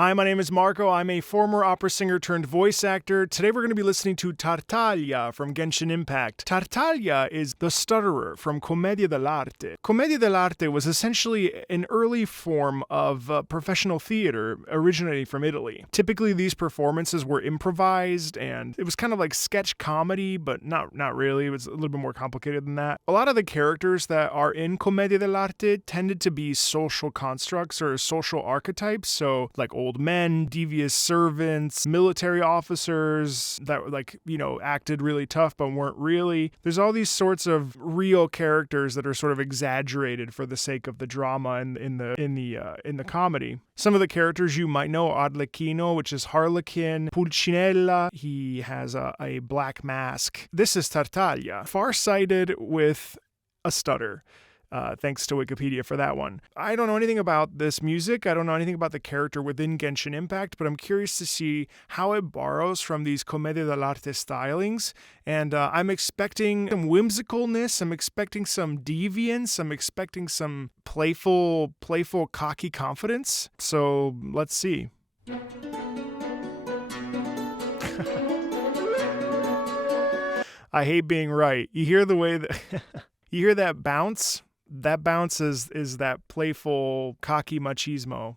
Hi, my name is Marco. I'm a former opera singer turned voice actor. Today we're going to be listening to Tartaglia from Genshin Impact. Tartaglia is the stutterer from Commedia dell'arte. Commedia dell'arte was essentially an early form of professional theater originating from Italy. Typically, these performances were improvised, and it was kind of like sketch comedy, but not really. It was a little bit more complicated than that. A lot of the characters that are in Commedia dell'arte tended to be social constructs or social archetypes, so like old men, devious servants, military officers that acted really tough but weren't really. There's all these sorts of real characters that are sort of exaggerated for the sake of the drama in the comedy. Some of the characters you might know: Arlecchino, which is Harlequin; Pulcinella, he has a black mask. This is Tartaglia, farsighted with a stutter. Thanks to Wikipedia for that one. I don't know anything about this music. I don't know anything about the character within Genshin Impact, but I'm curious to see how it borrows from these Commedia dell'arte stylings. And I'm expecting some whimsicalness. I'm expecting some deviance. I'm expecting some playful, cocky confidence. So let's see. I hate being right. You hear the way that you hear that bounce? That bounce is that playful, cocky machismo.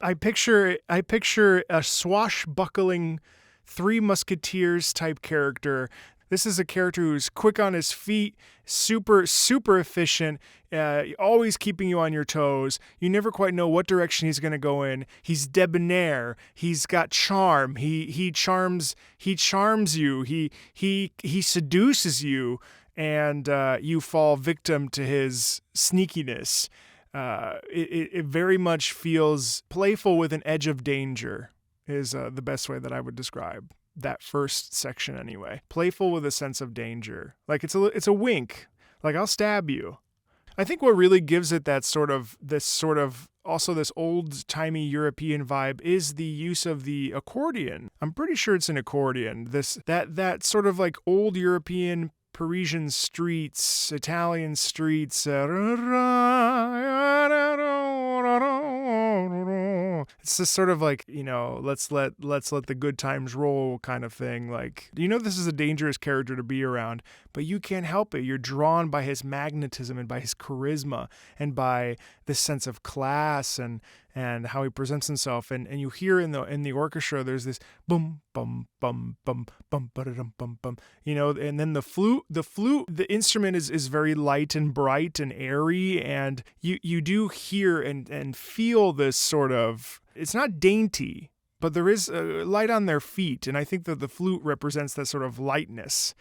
I picture a swashbuckling Three Musketeers type character. This is a character who's quick on his feet, super efficient, always keeping you on your toes. You never quite know what direction he's going to go in. He's debonair. He's got charm. He charms you. He seduces you, and you fall victim to his sneakiness. It very much feels playful with an edge of danger. is the best way that I would describe that first section anyway. Playful with a sense of danger. Like it's a wink. Like I'll stab you. I think what really gives it this old-timey European vibe is the use of the accordion. I'm pretty sure it's an accordion. That sort of like old European Parisian streets, Italian streets. It's this sort of like, let's let the good times roll kind of thing. Like, this is a dangerous character to be around, but you can't help it. You're drawn by his magnetism and by his charisma and by this sense of class and how he presents himself. And you hear in the orchestra, there's this boom, bum, bum, bum, bum, ba-da-dum, bum, bum, and then the flute, the instrument is very light and bright and airy. And you do hear and feel this sort of, it's not dainty, but there is light on their feet. And I think that the flute represents that sort of lightness.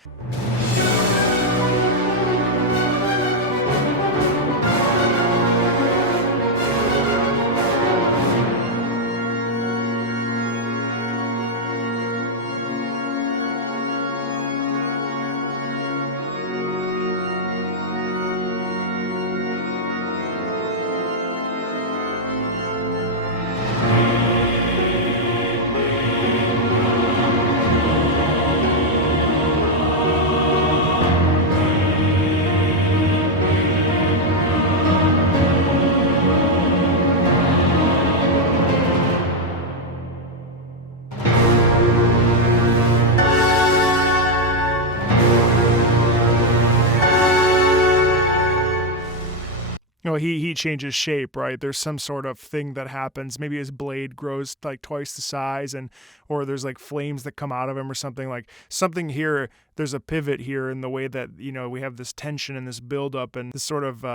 He changes shape, right? There's some sort of thing that happens. Maybe his blade grows like twice the size, or there's like flames that come out of him or something. Like something here, there's a pivot here in the way that, we have this tension and this buildup and this sort of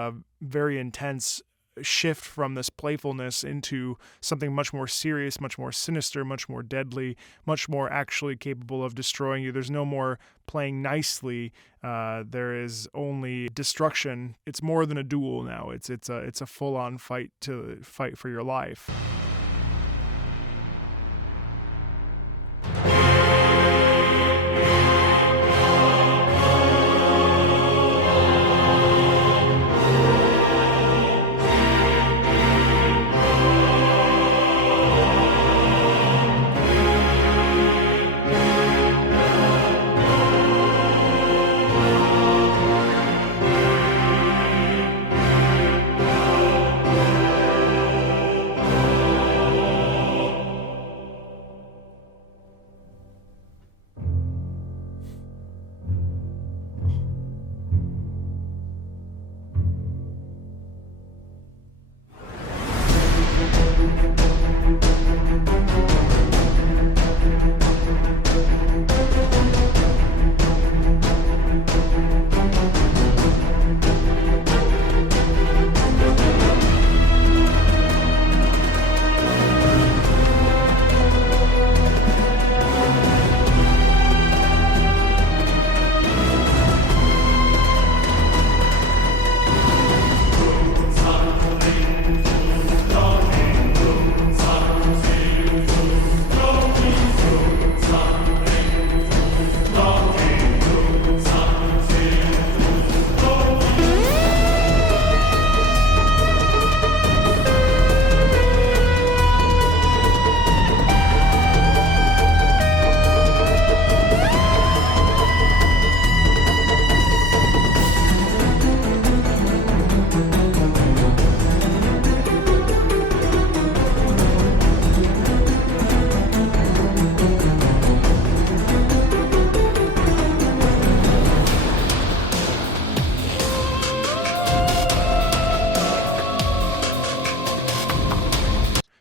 very intense shift from this playfulness into something much more serious, much more sinister, much more deadly, much more actually capable of destroying you. There's no more playing nicely. There is only destruction. It's more than a duel now. It's a full-on fight for your life.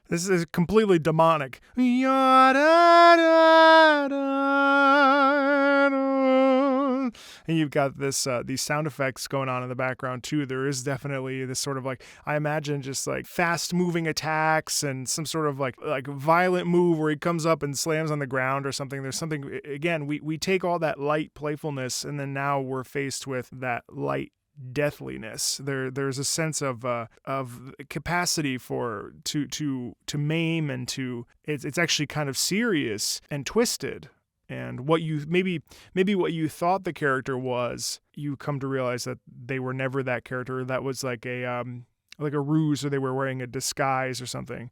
This is completely demonic. And you've got this these sound effects going on in the background too. There is definitely this sort of like, I imagine just like fast moving attacks and some sort of like violent move where he comes up and slams on the ground or something. There's something, again, we take all that light playfulness and then now we're faced with that light deathliness. There's a sense of capacity to maim, and it's actually kind of serious and twisted. And what you maybe what you thought the character was, you come to realize that they were never that character. That was like a ruse, or they were wearing a disguise or something.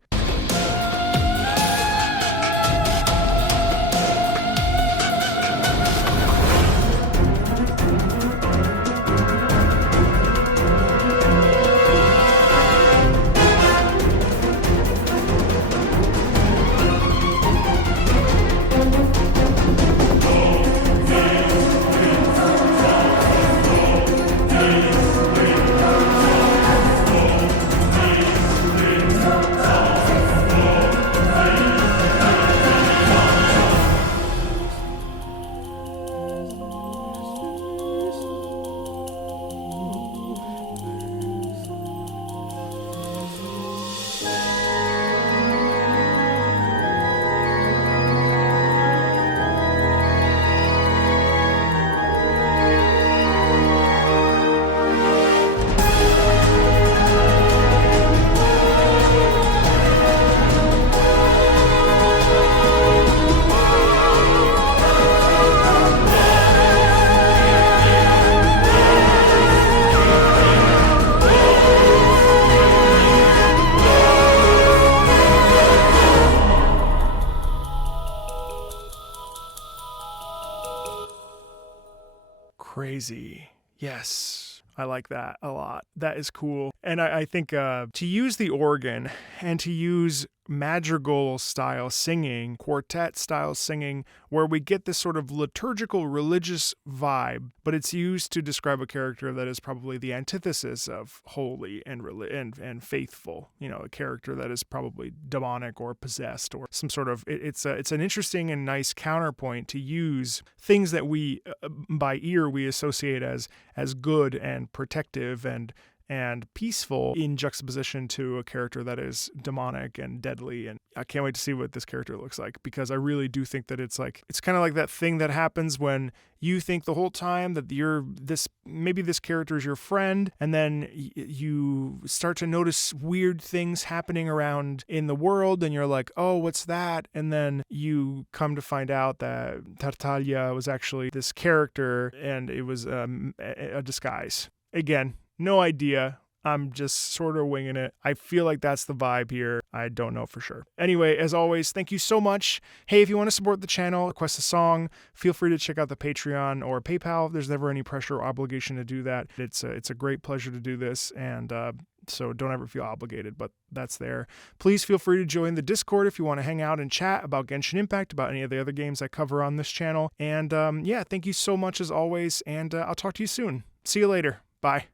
Crazy. Yes, I like that a lot. That is cool. And I think to use the organ and to use madrigal style singing, quartet style singing, where we get this sort of liturgical religious vibe, but it's used to describe a character that is probably the antithesis of holy and faithful. You know, a character that is probably demonic or possessed, or some sort of, it's an interesting and nice counterpoint to use things that we by ear we associate as good and protective and peaceful, in juxtaposition to a character that is demonic and deadly. And I can't wait to see what this character looks like, because I really do think that it's kind of like that thing that happens when you think the whole time that maybe this character is your friend, and then you start to notice weird things happening around in the world, and you're like, oh, what's that? And then you come to find out that Tartaglia was actually this character, and it was a disguise. Again, no idea. I'm just sort of winging it. I feel like that's the vibe here. I don't know for sure. Anyway, as always, thank you so much. Hey, if you want to support the channel, request a song, feel free to check out the Patreon or PayPal. There's never any pressure or obligation to do that. It's a great pleasure to do this, and so don't ever feel obligated, but that's there. Please feel free to join the Discord if you want to hang out and chat about Genshin Impact, about any of the other games I cover on this channel. And yeah, thank you so much as always, and I'll talk to you soon. See you later. Bye.